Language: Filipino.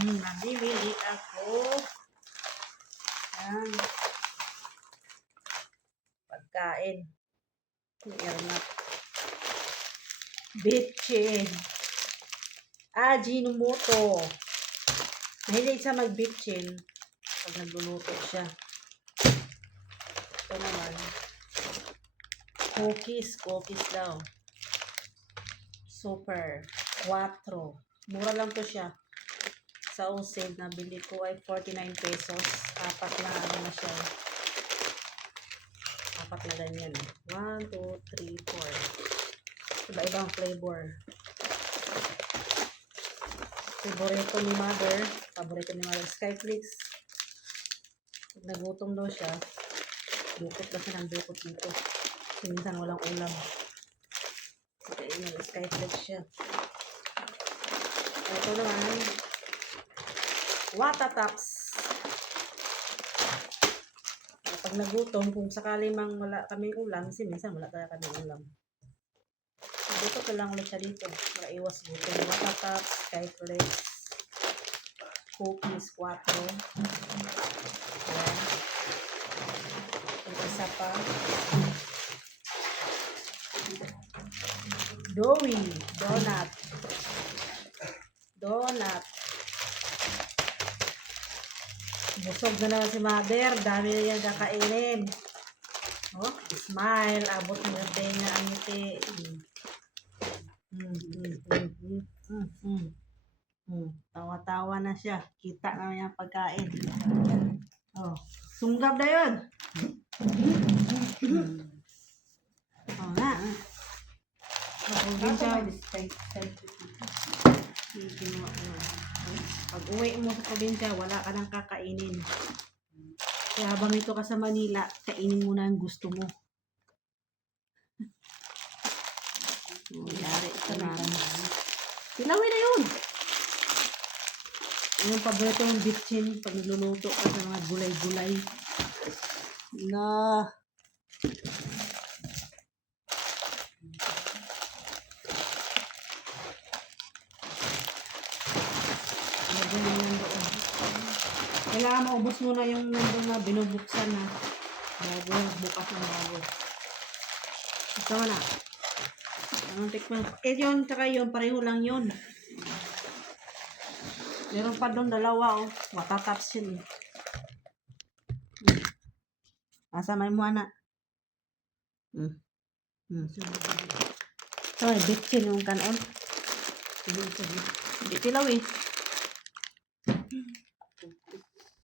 Namimili ako ng pagkain. Meron na. Bitchin. Ajinomoto. Mahilig siya mag-bitchin pag nagluluto siya. Ito naman. Cookies daw. Super. 4. Mura lang to siya. Sa Osave, nabili ko ay 49 pesos. Apat na ano na siya. Apat na ganyan. 1, 2, 3, 4. Iba-ibang flavor. Paborito ni Mother. Skyflix. Pag nagutom daw siya, dukot na siya ng dukot dito. Minsan walang ulam. Kaya yun, Skyflix siya. Ito naman, Watataps. Pag nagutom, kung sakali mang wala kaming ulam, kasi minsan wala talaga kaming ulam. Dito ko lang ulit siya dito. Para iwas gutom. Watataps, Skyflix, Cookies 4. Ayan. Ang isa pa. Doughy. Donut. Busog na naman si Mother. Dami na yan kakainin. Oh, smile. Abot ng tenga ang ngiti. Tawa-tawa na siya. Kita na yung pagkain. Oh, sunggab na yun. Oh, na. Pag uwi mo sa probinsya, wala ka nang kakainin. Kaya habang ito ka sa Manila, kainin mo na ang gusto mo. Yari ka na. Tilawin na yun. Yung paborito ng bitchin pag nagluluto ka sa mga gulay-gulay. Na. Kailangan maubos muna yung nandun na binubuksan na bago bukas ng bago. Ito na. Anong tikman? Yun, tsaka yun, pareho lang yun. Meron pa doon dalawa, oh. Watataps yun, eh. Asa may mo, anak? So, bitchin yung kanon. Hindi tilaw, eh.